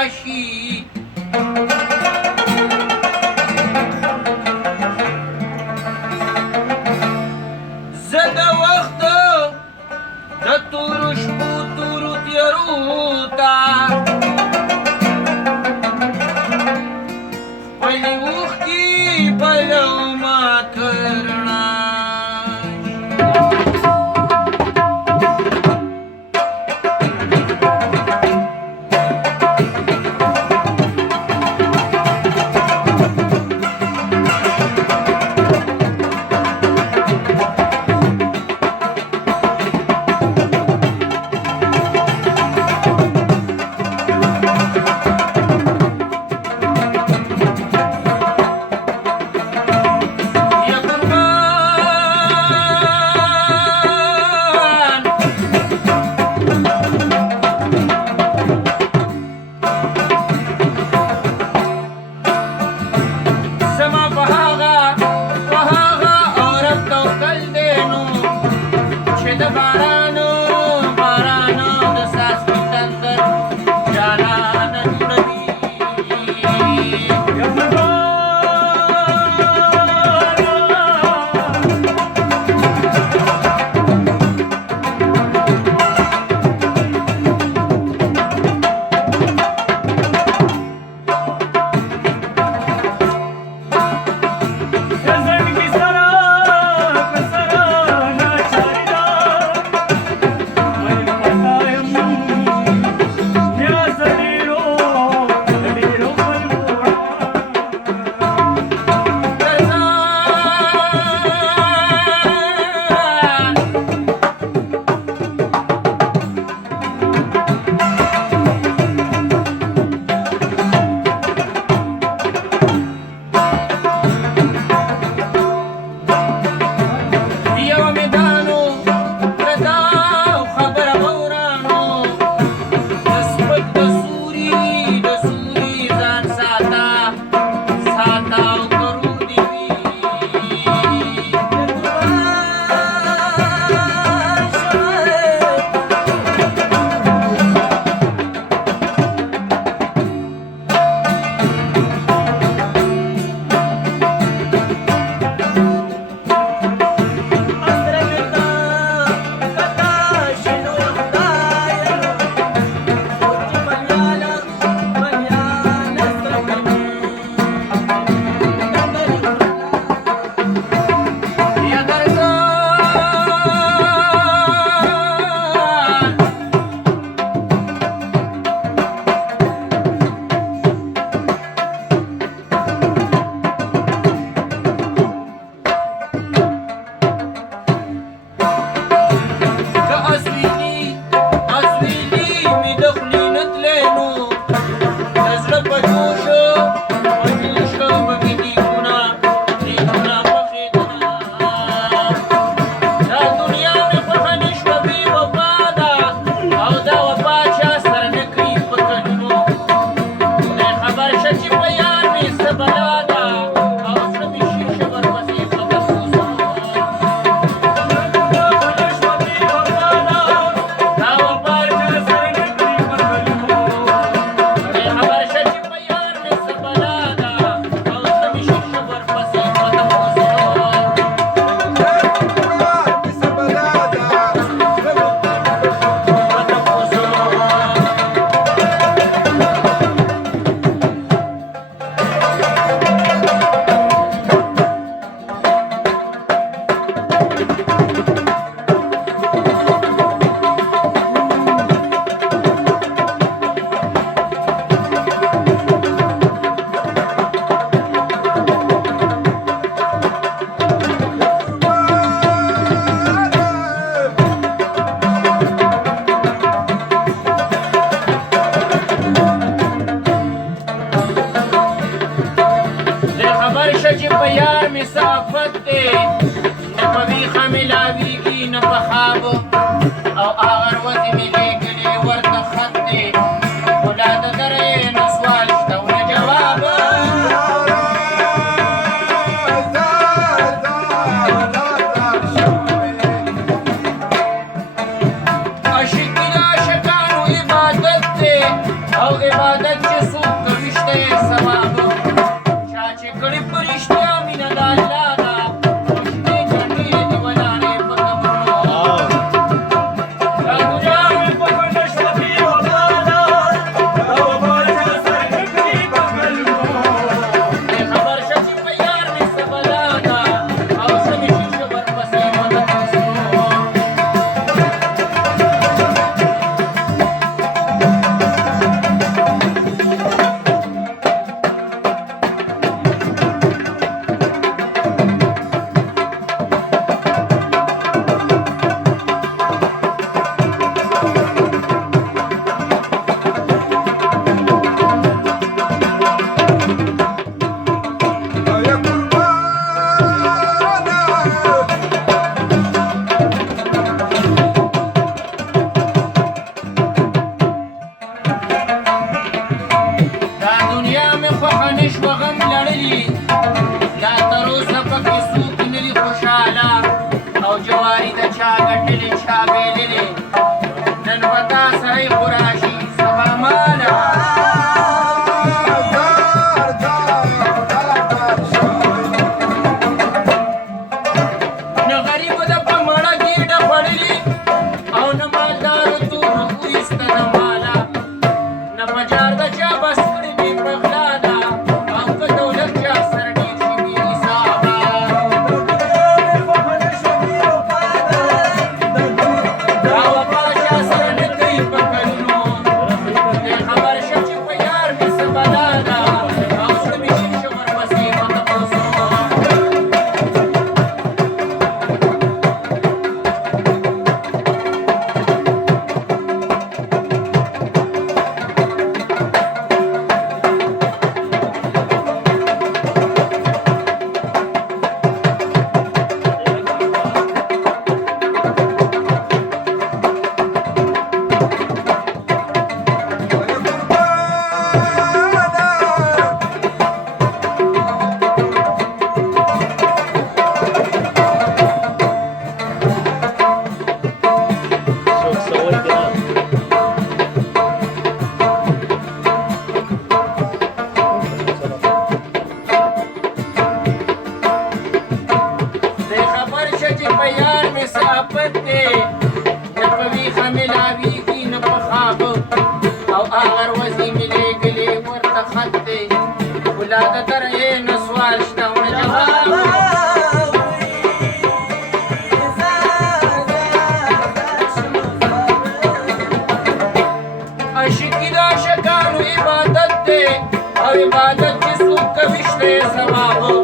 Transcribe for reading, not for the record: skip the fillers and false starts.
راشي زه د وخت د تورو شپو تورو تیارو ته خپلې اوښکې بلومه کرڼه او عبادت عبادت چې څوک کويشته ثواب چا چې کړي په رښتیا مینه د الله ده خوشبې ګڼې دي ولاړې په قبرونو دا دنیا مې په ګڼه شوه بې وفا ده او باچا سر نه کړي په قلبو دې خبر شه چې په یار مې څه بلا ده او ښه مې شیشه ورپسې مدد وسو دا دنیا مې خوښه نه شوه غم لړلي لا تر اوسه پکې څوک نه دي خوشحاله او جواري د چا ګټلې چا بېللې نن به تا سړی خو راشي سبا ماله نه غریب ده په مړه ګېډه خوړلې او نه مالدار تور وایسته د ماله نه په جار د چا بس کړې بې په غلا ده او که دولت چا سره ډېر شي بې حسابه دا وفا چا سره نه کوي په کلونو دې خبر شه چې په یار مې څه بلا ده او زړه مې شیشه ورپسې په تپوسو دې خبر شه چې په یار مې څه آفت دی نه په ویښه ملاویږي نه په خواب او هغه ورځې مې لېږلې ورته خط دی ګلا د درې نه سوال شته او نه جواب عاشقي د عاشقانو عبادت دی او عبادت چې څوک کوي شته ثواب